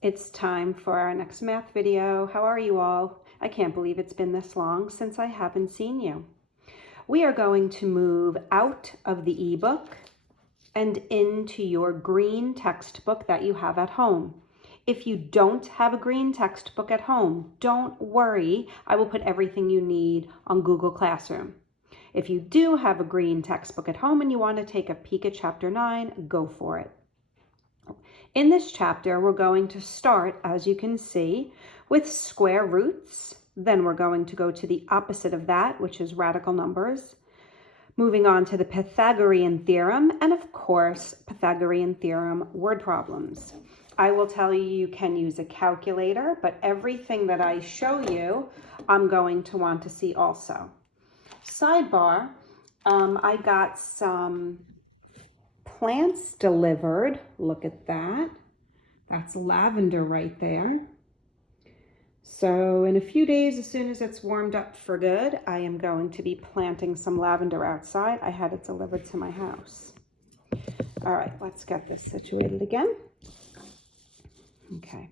It's time for our next math video. How are you all? I can't believe it's been this long since I haven't seen you. We are going to move out of the ebook and into your green textbook that you have at home. If you don't have a green textbook at home, don't worry. I will put everything you need on Google Classroom. If you do have a green textbook at home and you want to take a peek at Chapter 9, go for it. In this chapter, we're going to start, as you can see, with square roots. Then we're going to go to the opposite of that, which is radical numbers. Moving on to the Pythagorean theorem, and of course, Pythagorean theorem word problems. I will tell you you can use a calculator, but everything that I show you, I'm going to want to see also. Sidebar, I got some plants delivered. Look at that. That's lavender right there. So in a few days, as soon as it's warmed up for good, I am going to be planting some lavender outside. I had it delivered to my house. All right, let's get this situated again. Okay.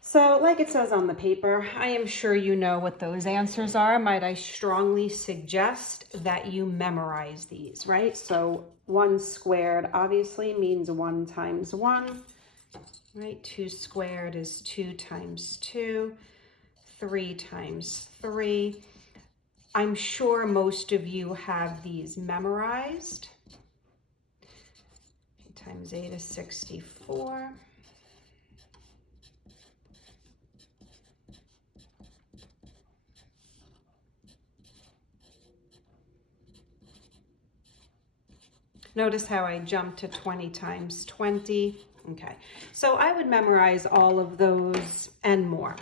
So like it says on the paper, I am sure you know what those answers are. Might I strongly suggest that you memorize these, right? So 1 squared obviously means 1 times 1, right? 2 squared is 2 times 2, 3 times 3. I'm sure most of you have these memorized. 8 times 8 is 64. Notice how I jumped to 20 times 20. Okay, so I would memorize all of those and more.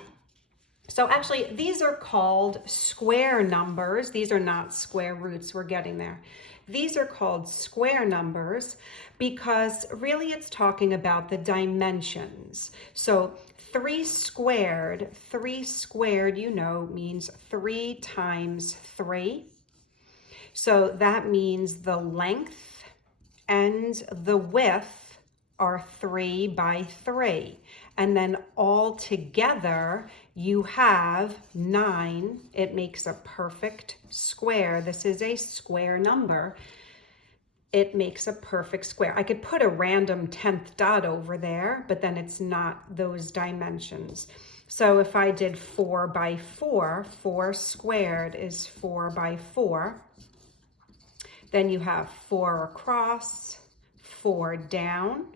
So actually, these are called square numbers. These are not square roots. We're getting there. These are called square numbers because really it's talking about the dimensions. So 3 squared, you know, means 3 times 3. So that means the length and the width are 3 by 3. And then all together you have 9. It makes a perfect square. This is a square number. It makes a perfect square. I could put a random 10th dot over there, but then it's not those dimensions. So if I did 4 by 4, 4 squared is 4 by 4. Then you have 4 across, 4 down.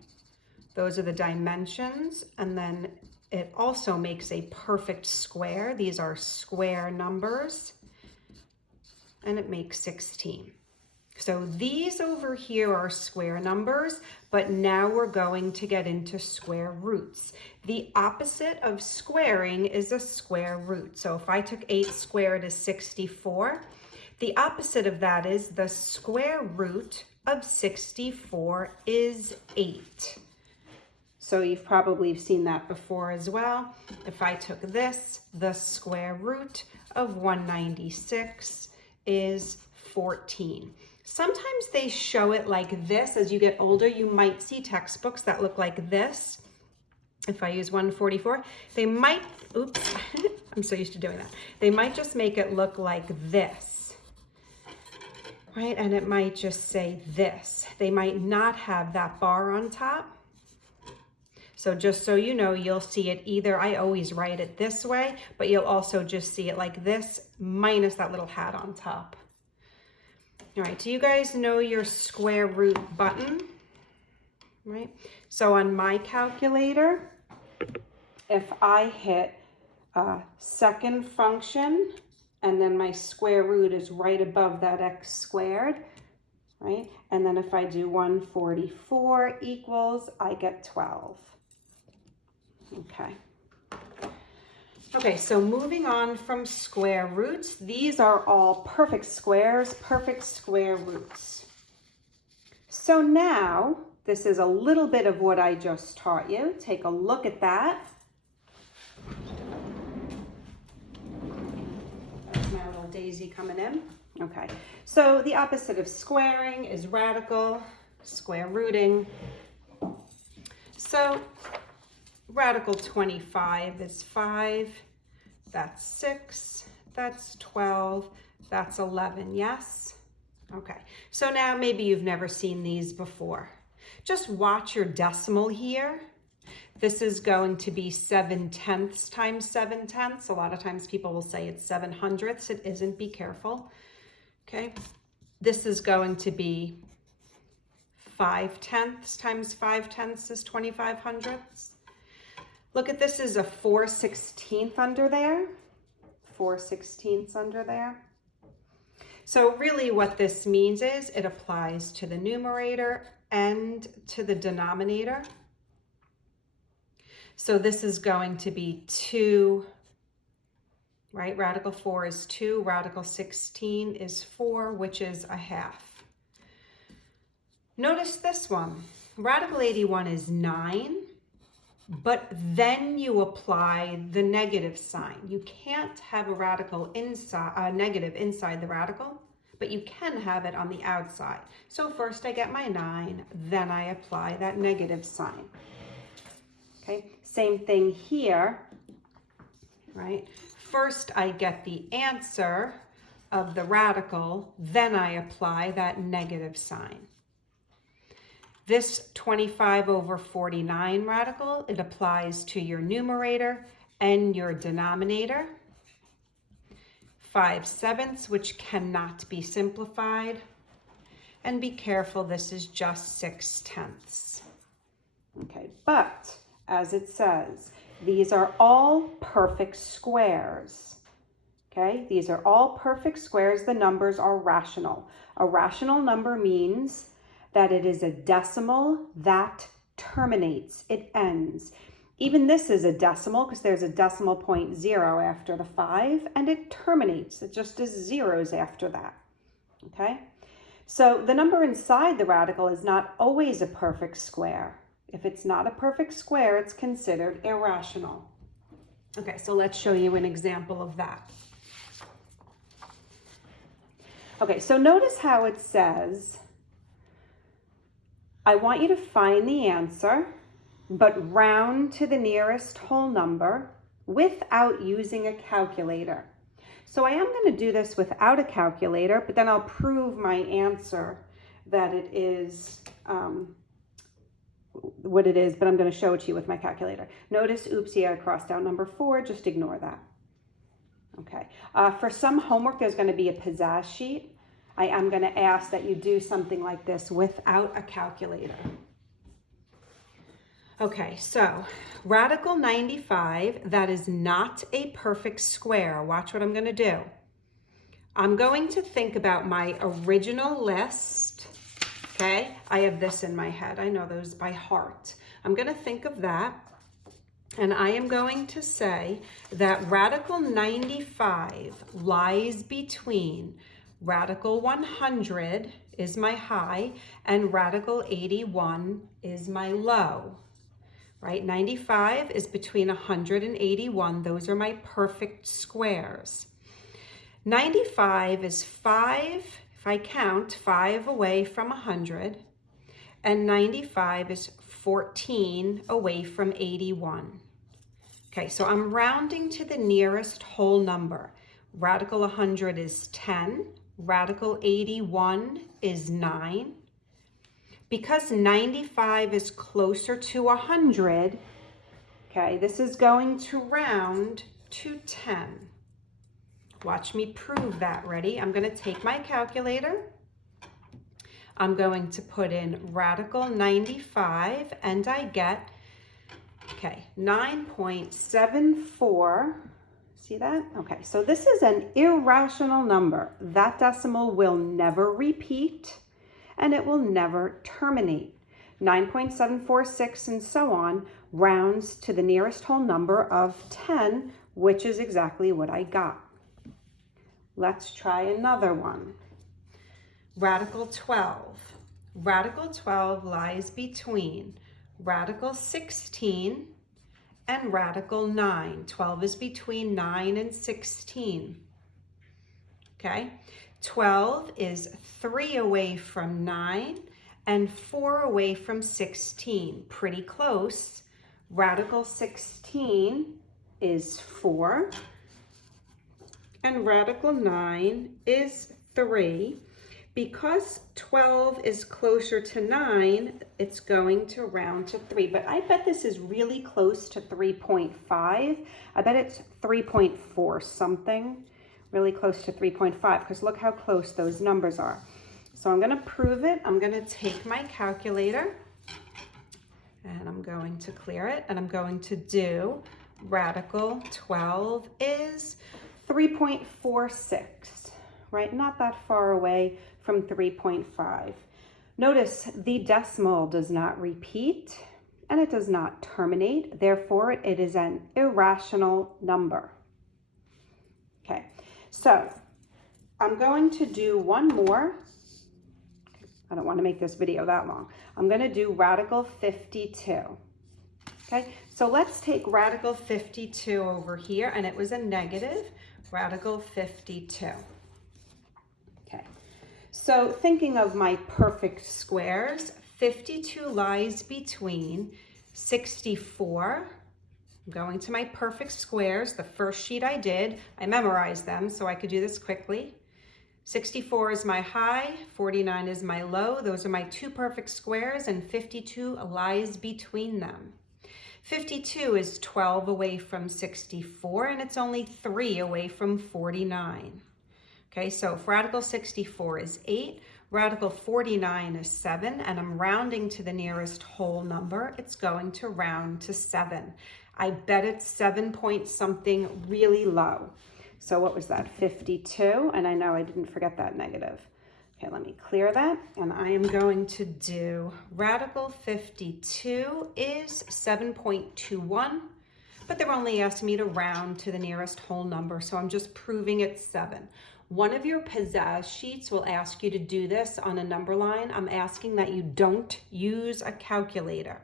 Those are the dimensions. And then it also makes a perfect square. These are square numbers. And it makes 16. So these over here are square numbers, but now we're going to get into square roots. The opposite of squaring is a square root. So if I took 8 squared is 64. The opposite of that is the square root of 64 is 8. So you've probably seen that before as well. If I took this, the square root of 196 is 14. Sometimes they show it like this. As you get older, you might see textbooks that look like this. If I use 144, they might, oops, I'm so used to doing that. They might just make it look like this. Right, and it might just say this. They might not have that bar on top. So just so you know, you'll see it either, I always write it this way, but you'll also just see it like this, minus that little hat on top. All right, do you guys know your square root button? Right, so on my calculator, if I hit second function, and then my square root is right above that x squared, right? And then if I do 144 equals, I get 12. Okay. Okay, so moving on from square roots, these are all perfect squares, perfect square roots. So now, this is a little bit of what I just taught you. Take a look at that. Daisy coming in. Okay, so the opposite of squaring is radical, square rooting. So Radical 25 is 5. That's 6. That's 12. That's 11. Yes? Okay. So now maybe you've never seen these before. Just watch your decimal here. This is going to be 7/10 times 7/10. A lot of times people will say it's 7/100. It isn't. Be careful. Okay. This is going to be 5/10 times 5/10 is 25/100. Look at this as a 4/16 under there. 4/16 under there. So really what this means is it applies to the numerator and to the denominator. So this is going to be 2, right? Radical 4 is 2. Radical 16 is 4, which is a half. Notice this one. Radical 81 is 9, but then you apply the negative sign. You can't have a radical inside, a negative inside the radical, but you can have it on the outside. So first I get my 9, then I apply that negative sign. Okay, same thing here, right? First I get the answer of the radical, then I apply that negative sign. This 25/49 radical, it applies to your numerator and your denominator. 5/7, which cannot be simplified. And be careful, this is just 6/10. Okay, but as it says, these are all perfect squares. Okay, these are all perfect squares. The numbers are rational. A rational number means that it is a decimal that terminates, it ends. Even this is a decimal because there's a decimal point 0 after the 5, and it terminates. It just is zeros after that, okay? So the number inside the radical is not always a perfect square. If it's not a perfect square, it's considered irrational. Okay, so let's show you an example of that. Okay, so notice how it says, I want you to find the answer, but round to the nearest whole number without using a calculator. So I am going to do this without a calculator, but then I'll prove my answer that it is what it is, but I'm going to show it to you with my calculator. Notice, oopsie, I crossed out number 4. Just ignore that. Okay. For some homework, there's going to be a pizzazz sheet. I am going to ask that you do something like this without a calculator. Okay, so radical 95, that is not a perfect square. Watch what I'm going to do. I'm going to think about my original list. Okay, I have this in my head. I know those by heart. I'm going to think of that. And I am going to say that radical 95 lies between radical 100 is my high and radical 81 is my low. Right? 95 is between 100 and 81. Those are my perfect squares. 95 is 5, if I count, 5 away from 100. And 95 is 14 away from 81. Okay, so I'm rounding to the nearest whole number. Radical 100 is 10. Radical 81 is 9. Because 95 is closer to 100, okay, this is going to round to 10. Watch me prove that. Ready? I'm going to take my calculator. I'm going to put in radical 95, and I get, okay, 9.74. See that? Okay, so this is an irrational number. That decimal will never repeat, and it will never terminate. 9.746 and so on rounds to the nearest whole number of 10, which is exactly what I got. Let's try another one. Radical 12. Radical 12 lies between radical 16 and radical 9. 12 is between 9 and 16. Okay? 12 is 3 away from 9 and 4 away from 16. Pretty close. Radical 16 is 4. And radical 9 is 3. Because 12 is closer to 9, it's going to round to 3. But I bet this is really close to 3.5. I bet it's 3.4 something. Really close to 3.5, because look how close those numbers are. So I'm going to prove it. I'm going to take my calculator, and I'm going to clear it, and I'm going to do radical 12 is 3.46, right? Not that far away from 3.5. Notice the decimal does not repeat, and it does not terminate. Therefore, it is an irrational number. Okay. So I'm going to do one more. I don't want to make this video that long. I'm going to do radical 52. Okay, so let's take radical 52 over here, and it was a negative, radical 52. Okay, so thinking of my perfect squares, 52 lies between 64. I'm going to my perfect squares. The first sheet I did, I memorized them so I could do this quickly. 64 is my high, 49 is my low. Those are my two perfect squares, and 52 lies between them. 52 is 12 away from 64, and it's only 3 away from 49. Okay, so if radical 64 is 8, radical 49 is 7, and I'm rounding to the nearest whole number, it's going to round to 7. I bet it's 7 point something, really low. So what was that, 52? And I know I didn't forget that negative. Okay, let me clear that. And I am going to do radical 52 is 7.21, but they're only asking me to round to the nearest whole number, so I'm just proving it's 7. One of your pizzazz sheets will ask you to do this on a number line. I'm asking that you don't use a calculator.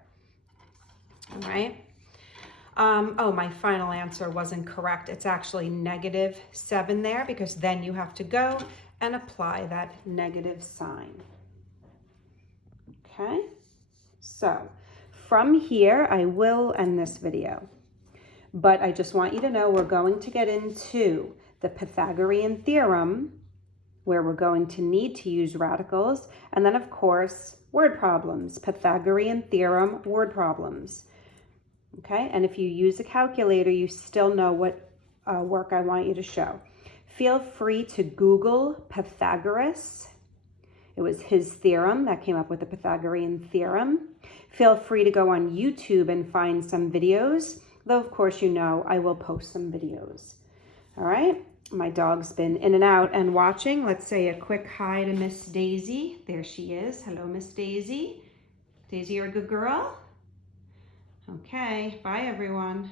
All right. Oh, my final answer wasn't correct. It's actually negative 7 there, because then you have to go and apply that negative sign. Okay, so from here, I will end this video, but I just want you to know we're going to get into the Pythagorean theorem, where we're going to need to use radicals, and then of course, word problems, Pythagorean theorem, word problems. Okay, and if you use a calculator, you still know what work I want you to show. Feel free to Google Pythagoras. It was his theorem that came up with the Pythagorean theorem. Feel free to go on YouTube and find some videos, though of course you know I will post some videos. All right, my dog's been in and out and watching. Let's say a quick hi to Miss Daisy. There she is. Hello, Miss Daisy. Daisy, you're a good girl? Okay, bye everyone.